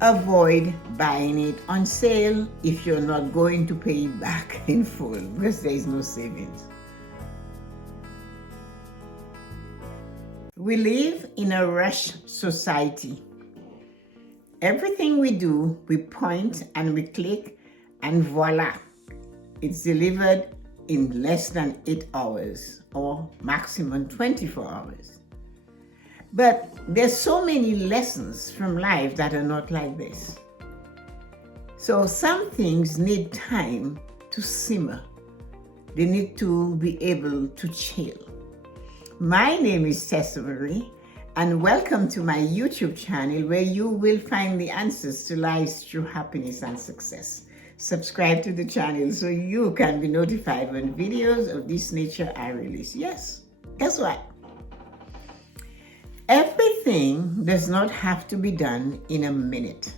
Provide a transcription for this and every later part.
avoid buying it on sale if you're not going to pay it back in full, because there is no savings. We live in a rush society. Everything we do, we point and we click, and voila, it's delivered in less than 8 hours or maximum 24 hours. But there's so many lessons from life that are not like this. So some things need time to simmer. They need to be able to chill. My name is Tessa-Marie, and welcome to my YouTube channel where you will find the answers to life's true happiness and success. Subscribe to the channel so you can be notified when videos of this nature are released. Yes, guess what? Everything does not have to be done in a minute.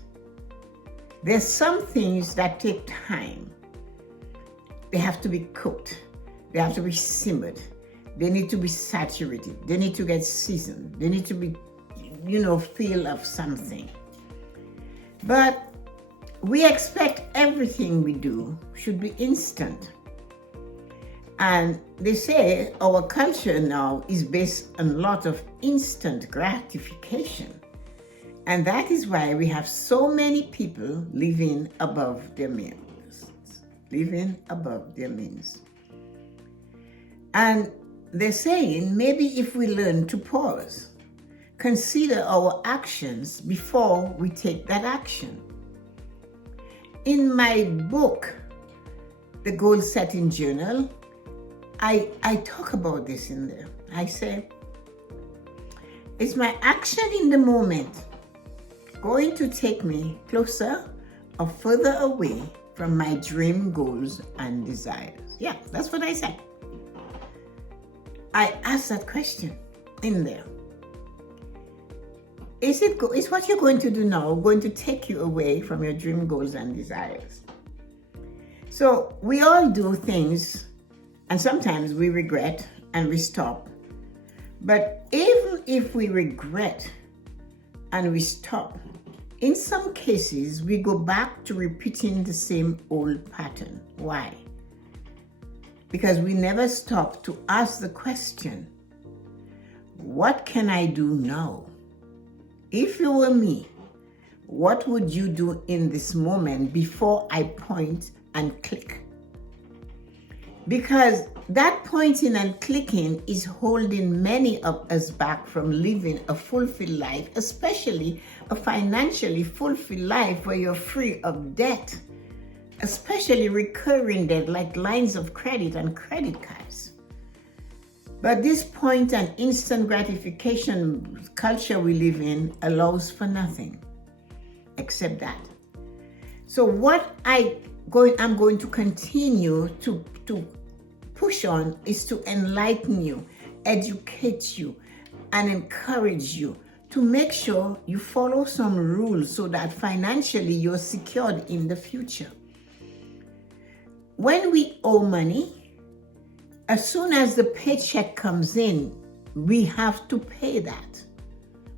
There's some things that take time. They have to be cooked. They have to be simmered. They need to be saturated. They need to get seasoned. They need to be, feel of something. But we expect everything we do should be instant. And they say our culture now is based on a lot of instant gratification. And that is why we have so many people living above their means. Living above their means. And they're saying maybe if we learn to pause, consider our actions before we take that action. In my book, The Goal Setting Journal, I talk about this in there. I say, is my action in the moment going to take me closer or further away from my dream goals and desires? Yeah, that's what I say. I ask that question in there. Is what you're going to do now going to take you away from your dream goals and desires? So we all do things, and sometimes we regret and we stop. But even if we regret and we stop, in some cases we go back to repeating the same old pattern. Why? Because we never stop to ask the question, what can I do now? If you were me, what would you do in this moment before I point and click? Because that pointing and clicking is holding many of us back from living a fulfilled life, especially a financially fulfilled life where you're free of debt, especially recurring debt like lines of credit and credit cards. But this point and instant gratification culture we live in allows for nothing except that. So what I'm going to continue to push on is to enlighten you, educate you, and encourage you to make sure you follow some rules so that financially you're secured in the future. When we owe money, as soon as the paycheck comes in, we have to pay that.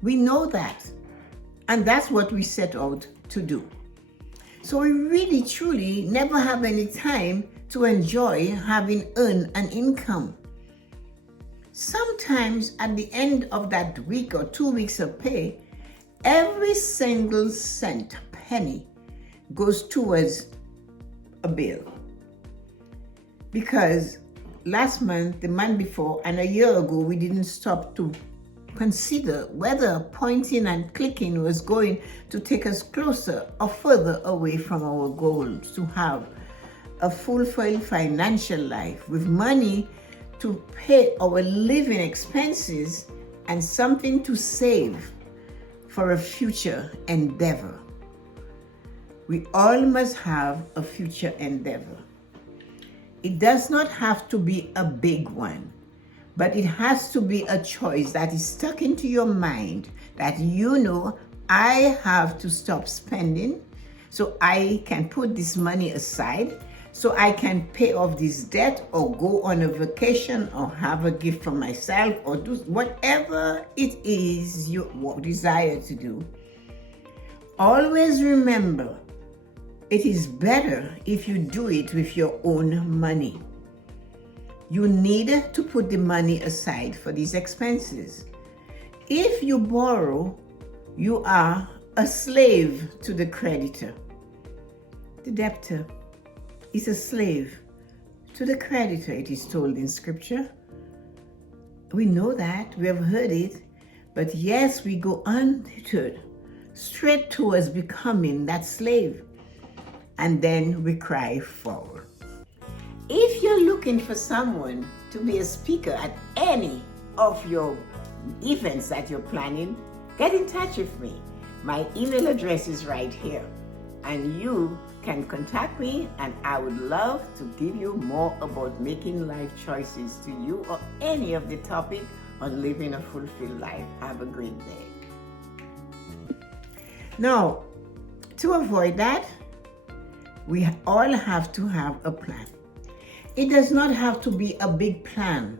We know that. And that's what we set out to do. So we really, truly never have any time to enjoy having earned an income. Sometimes at the end of that week or 2 weeks of pay, every single cent, penny, goes towards a bill. Because last month, the month before, and a year ago, we didn't stop to consider whether pointing and clicking was going to take us closer or further away from our goals to have a fulfilled financial life with money to pay our living expenses and something to save for a future endeavor. We all must have a future endeavor. It does not have to be a big one, but it has to be a choice that is stuck into your mind that I have to stop spending so I can put this money aside so I can pay off this debt or go on a vacation or have a gift for myself or do whatever it is you desire to do. Always remember, it is better if you do it with your own money. You need to put the money aside for these expenses. If you borrow, you are a slave to the creditor. The debtor is a slave to the creditor, it is told in scripture. We know that, we have heard it, but yes, we go undeterred, straight towards becoming that slave. And then we cry foul. If you're looking for someone to be a speaker at any of your events that you're planning, get in touch with me. My email address is right here, and you can contact me, and I would love to give you more about making life choices to you or any of the topic on living a fulfilled life. Have a great day. Now, to avoid that, we all have to have a plan. It does not have to be a big plan.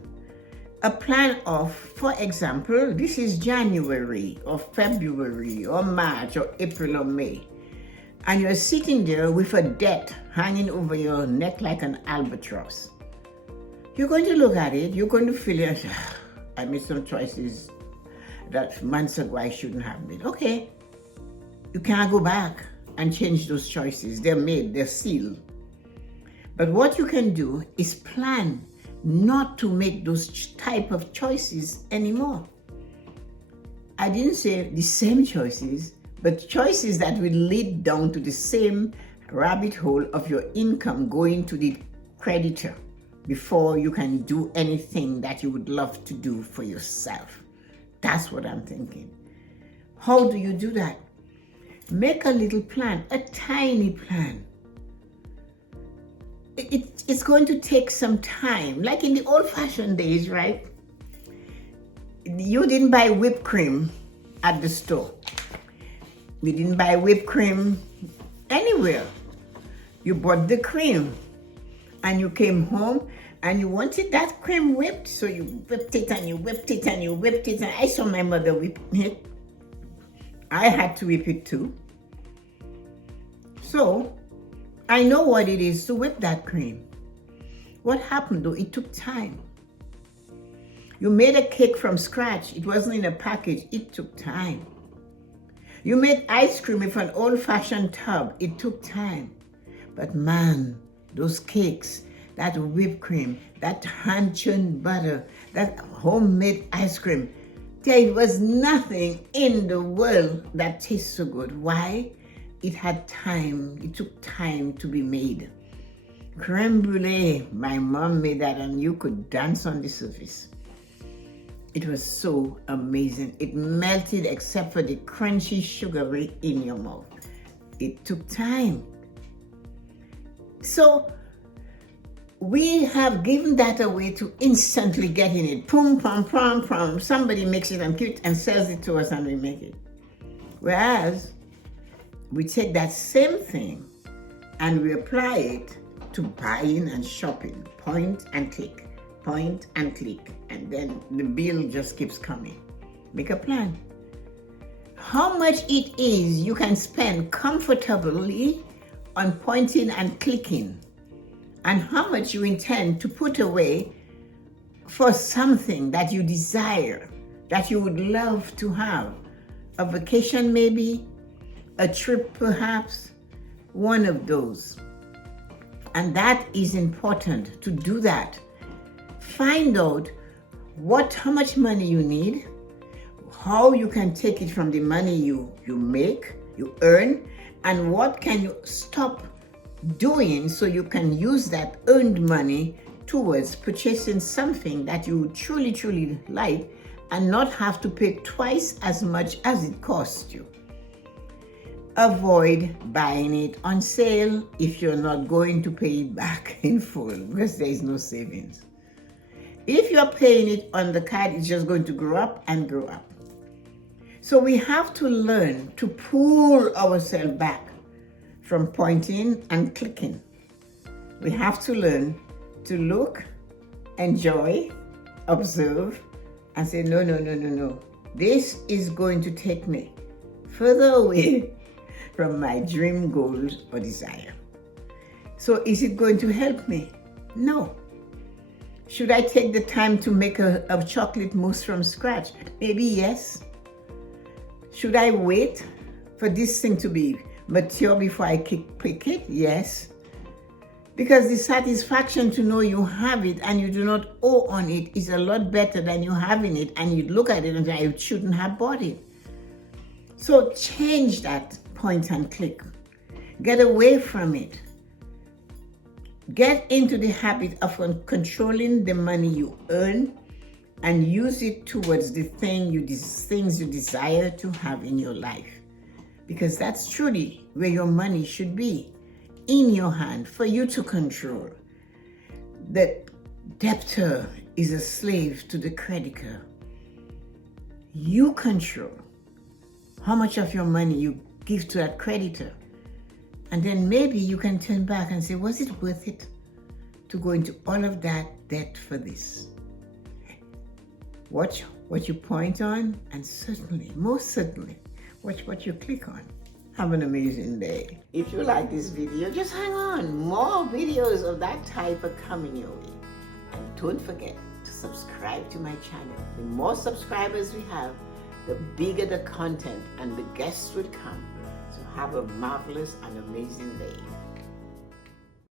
A plan of, for example, this is January or February or March or April or May, and you're sitting there with a debt hanging over your neck like an albatross. You're going to look at it, you're going to feel it, I made some choices that months ago I shouldn't have made. Okay, you can't go back and change those choices. They're made, they're sealed. But what you can do is plan not to make those type of choices anymore. I didn't say the same choices, but choices that will lead down to the same rabbit hole of your income going to the creditor before you can do anything that you would love to do for yourself. That's what I'm thinking. How do you do that? Make a little plan, a tiny plan. It's going to take some time, like in the old-fashioned days, right? You didn't buy whipped cream at the store. You didn't buy whipped cream anywhere. You bought the cream and you came home and you wanted that cream whipped, so you whipped it and you whipped it and you whipped it. And I saw my mother whip it. I had to whip it too. So I know what it is to whip that cream. What happened though? It took time. You made a cake from scratch. It wasn't in a package. It took time. You made ice cream with an old-fashioned tub. It took time. But man, those cakes, that whipped cream, that hand-churned butter, that homemade ice cream, there was nothing in the world that tastes so good. Why? It had time. It took time to be made. Creme brulee, my mom made that and you could dance on the surface. It was so amazing. It melted except for the crunchy sugary in your mouth. It took time. So we have given that away to instantly getting it. Pum, pum, pum, pum. Somebody makes it and cute and sells it to us and we make it. Whereas we take that same thing and we apply it to buying and shopping. Point and click. Point and click, and then the bill just keeps coming. Make a plan. How much it is you can spend comfortably on pointing and clicking, and how much you intend to put away for something that you desire, that you would love to have. A vacation maybe, a trip perhaps, one of those. And that is important to do that. Find out how much money you need, how you can take it from the money you make, you earn, and what can you stop doing so you can use that earned money towards purchasing something that you truly, truly like and not have to pay twice as much as it costs you. Avoid buying it on sale if you're not going to pay it back in full because there is no savings. If you're paying it on the card, it's just going to grow up and grow up. So we have to learn to pull ourselves back from pointing and clicking. We have to learn to look, enjoy, observe, and say, no. This is going to take me further away from my dream goal or desire. So is it going to help me? No. Should I take the time to make a chocolate mousse from scratch? Maybe yes. Should I wait for this thing to be mature before I pick it? Yes. Because the satisfaction to know you have it and you do not owe on it is a lot better than you having it and you look at it and say, I shouldn't have bought it. So change that point and click. Get away from it. Get into the habit of controlling the money you earn and use it towards the things you desire to have in your life. Because that's truly where your money should be, in your hand, for you to control. The debtor is a slave to the creditor. You control how much of your money you give to that creditor. And then maybe you can turn back and say, was it worth it to go into all of that debt for this? Watch what you point on, and certainly, most certainly, watch what you click on. Have an amazing day. If you like this video, just hang on. More videos of that type are coming your way. And don't forget to subscribe to my channel. The more subscribers we have, the bigger the content and the guests would come. So have a marvelous and amazing day.